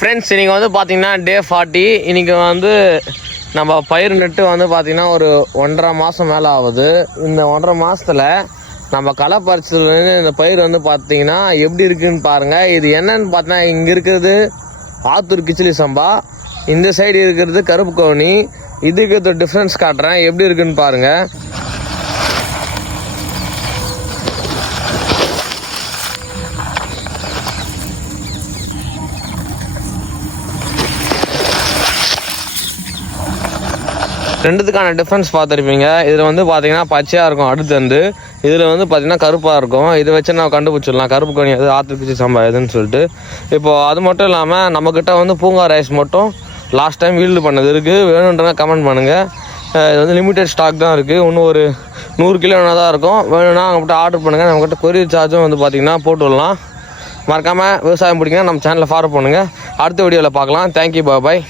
Friends இன்றைக்கி வந்து பார்த்திங்கன்னா டே 40. இன்றைக்கி வந்து நம்ம பயிர் நட்டு வந்து பார்த்திங்கன்னா ஒரு 1.5 மாதம் மேலே ஆகுது. இந்த 1.5 மாதத்தில் நம்ம களை பறிச்சதுலேருந்து இந்த பயிர் வந்து பார்த்திங்கன்னா எப்படி இருக்குதுன்னு பாருங்கள். இது என்னன்னு பார்த்தீங்கன்னா இங்கே இருக்கிறது ஆத்தூர் கிச்சிலி சம்பா, இந்த சைடு இருக்கிறது கருப்பு கவுனி. இதுக்கு டிஃப்ரென்ஸ் காட்டுறேன், எப்படி இருக்குதுன்னு பாருங்கள். ரெண்டுத்துக்கான டிஃப்ரென்ஸ் பார்த்துருப்பீங்க. இதில் வந்து பார்த்தீங்கன்னா பச்சையாக இருக்கும், அடுத்து வந்து இதில் வந்து பார்த்திங்கன்னா கருப்பாக இருக்கும். இதை வச்சு நம்ம கண்டுபிடிச்சிடலாம் கருப்பு கனி எது ஆற்று கிச்சி சம்பா எதுன்னு சொல்லிட்டு. இப்போது அது மட்டும் இல்லாமல் நம்மக்கிட்ட வந்து பூங்கா ரைஸ் மட்டும் லாஸ்ட் டைம் ஈல்டு பண்ணது இருக்குது. வேணுன்றங்க கமெண்ட் பண்ணுங்கள். இது வந்து லிமிட்டட் ஸ்டாக் தான் இருக்குது. இன்னும் ஒரு 100 கிலோ வேணா தான் இருக்கும். வேணும்னா அவங்ககிட்ட ஆர்டர் பண்ணுங்கள். நம்மக்கிட்ட கொரியர் சார்ஜும் வந்து பார்த்திங்கன்னா போட்டு விடலாம். மறக்காமல் விவசாயம் பிடிங்க, நம்ம சேனலில் ஃபாலோ பண்ணுங்கள். அடுத்த வீடியோவில் பார்க்கலாம். தேங்க்யூ, பாய்.